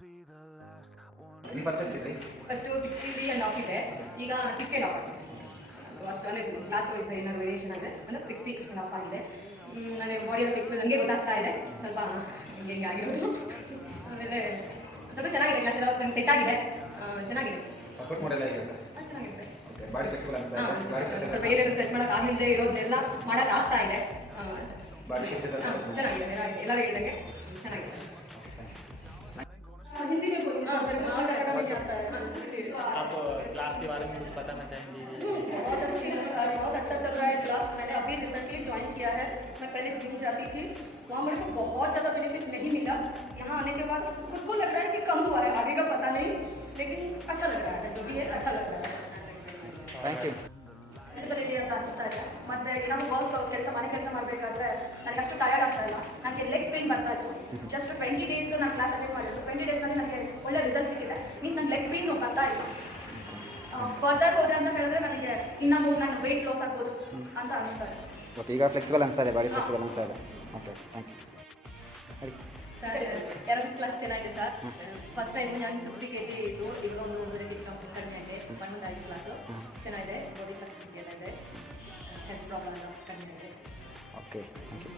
ನೀವು first ಎಷ್ಟಿದ್ರಿ? First 63.5 ಇದೆ, ಈಗ 60.5 ಅಷ್ಟು ಅಂದರೆ ಲಾಸ್ಟ್ ಹೋಯ್ತು ಏನಾದ್ರು ವೇರಿಯೇಷನ್ ಆದರೆ ಅಂದರೆ 60.5 ಆಗಿದೆ. ನನಗೆ ಬಾಡಿ ಫಿಕ್ಸ್ ನನಗೆ ಗೊತ್ತಾಗ್ತಾ ಇದೆ ಸ್ವಲ್ಪ ಹಿಂಗೆ ಆಗಿರೋದು. ಆಮೇಲೆ ಸ್ವಲ್ಪ ಚೆನ್ನಾಗಿದೆ, ಕ್ಲಾಸ್ ಎಲ್ಲ ಸೆಟ್ ಆಗಿದೆ, ಚೆನ್ನಾಗಿದೆ. ಸಪೋರ್ಟ್ ಮಾಡೆಲ್ಲ ಹೇಗಿರುತ್ತೆ? ಚೆನ್ನಾಗಿರುತ್ತೆ. ಓಕೆ, ಬಾಡಿ ಫ್ಲೆಕ್ಸಿಬಲ್ ಅಂತ ಸ್ವಲ್ಪ ಏನೇನು ಸೆಟ್ ಮಾಡೋಕೆ ಆಗಲಿಲ್ಲದೆ ಇರೋದನ್ನೆಲ್ಲ ಮಾಡೋಕೆ ಆಗ್ತಾ ಇದೆ. ಬಾಡಿ ಶೇಪ್ ಚೆನ್ನಾಗಿದೆ, ಎಲ್ಲ ಹೇಳಿದಂಗೆ ಚೆನ್ನಾಗಿದೆ. हिंदी में बोलिए। आप क्लास के बारे में कुछ बताना चाहेंगे? बहुत अच्छा चल रहा है क्लास। मैंने अभी रिसेंटली ज्वाइन किया है। मैं पहले जिम जाती थी, वहाँ मेरे को बहुत ज़्यादा बेनिफिट नहीं मिला। यहाँ आने के बाद खुद को लग रहा है कि कम हुआ है, आगे का पता नहीं, लेकिन अच्छा लग रहा है, जो भी है अच्छा लग रहा है। Thank you. ಫಿಸಿಬಿಲಿಟಿ ಅಂತ ಅನಿಸ್ತಾ ಇದೆ. ಮತ್ತು ಏನಾದ್ರು ವರ್ಕ್ ಕೆಲಸ ಮನೆ ಕೆಲಸ ಮಾಡಬೇಕಾದ್ರೆ ನನಗೆ ಅಷ್ಟು ಟಯರ್ಡ್ ಆಗ್ತಾ ಇಲ್ಲ. ನನಗೆ ಲೆಗ್ ಪೇನ್ ಬರ್ತಾ ಇತ್ತು. ಜಸ್ಟ್ 20 ಡೇಸ್ ನಾನು ಕ್ಲಾಸ್ ಅಟೆಂಡ್ ಮಾಡಿದ್ದು. 20 ಡೇಸ್ನಲ್ಲಿ ನನಗೆ ಒಳ್ಳೆ ರಿಸಲ್ಟ್ ಸಿಕ್ಕಿದೆ. ಮೀನ್ಸ್ ನನ್ನ ಲೆಗ್ ಪೇನ್ ಬರ್ತಾ ಇಲ್ಲ. ಫರ್ದರ್ ಹೋದ್ರೆ ಅಂತ ಹೇಳಿದ್ರೆ ನನಗೆ ಇನ್ನೂ ನಾನು ವೆಯ್ಟ್ ಲಾಸ್ ಆಗ್ಬೋದು ಅಂತ ಅನಿಸ್ತಾ ಇದೆ. ಓಕೆ, ಈಗ ಫ್ಲೆಕ್ಸಿಬಲ್ ಅನಿಸ್ತಾ ಇದೆ, ಬಾಡಿ ಫ್ಲೆಕ್ಸಿಬಲ್ ಅನಿಸ್ತಾ ಇದೆ. Okay, thank you. ಹೇಳಿ. ಎರಡು ಕ್ಲಾಸ್ ಚೆನ್ನಾಗಿದೆ ಸರ್. ಫಸ್ಟ್ ಟೈಮು ನಾನು 60 kg ಇದ್ದು, ಈಗ ಒಂದು 1 kg ಕಡಿಮೆ ಆಗಿದೆ. ಬಣ್ಣದಾಗಿ ಕ್ಲಾಸು ಚೆನ್ನಾಗಿದೆ. ಬಾಡಿ ಫ್ಲೆಕ್ಸಿಬಿಲಿಟಿ ಎಲ್ಲ ಇದೆ. ಹೆಲ್ತ್ ಪ್ರಾಬ್ಲಮ್ ಕಡಿಮೆ ಇದೆ. Okay, thank you.